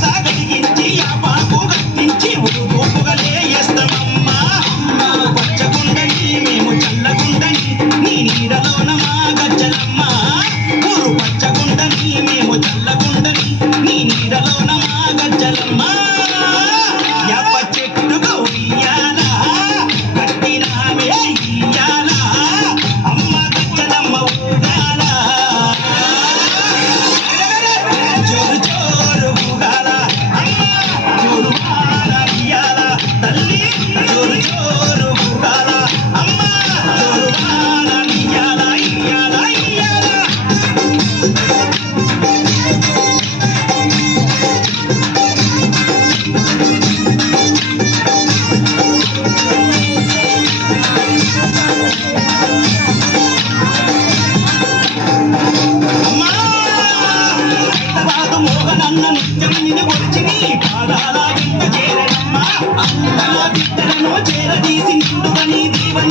Tag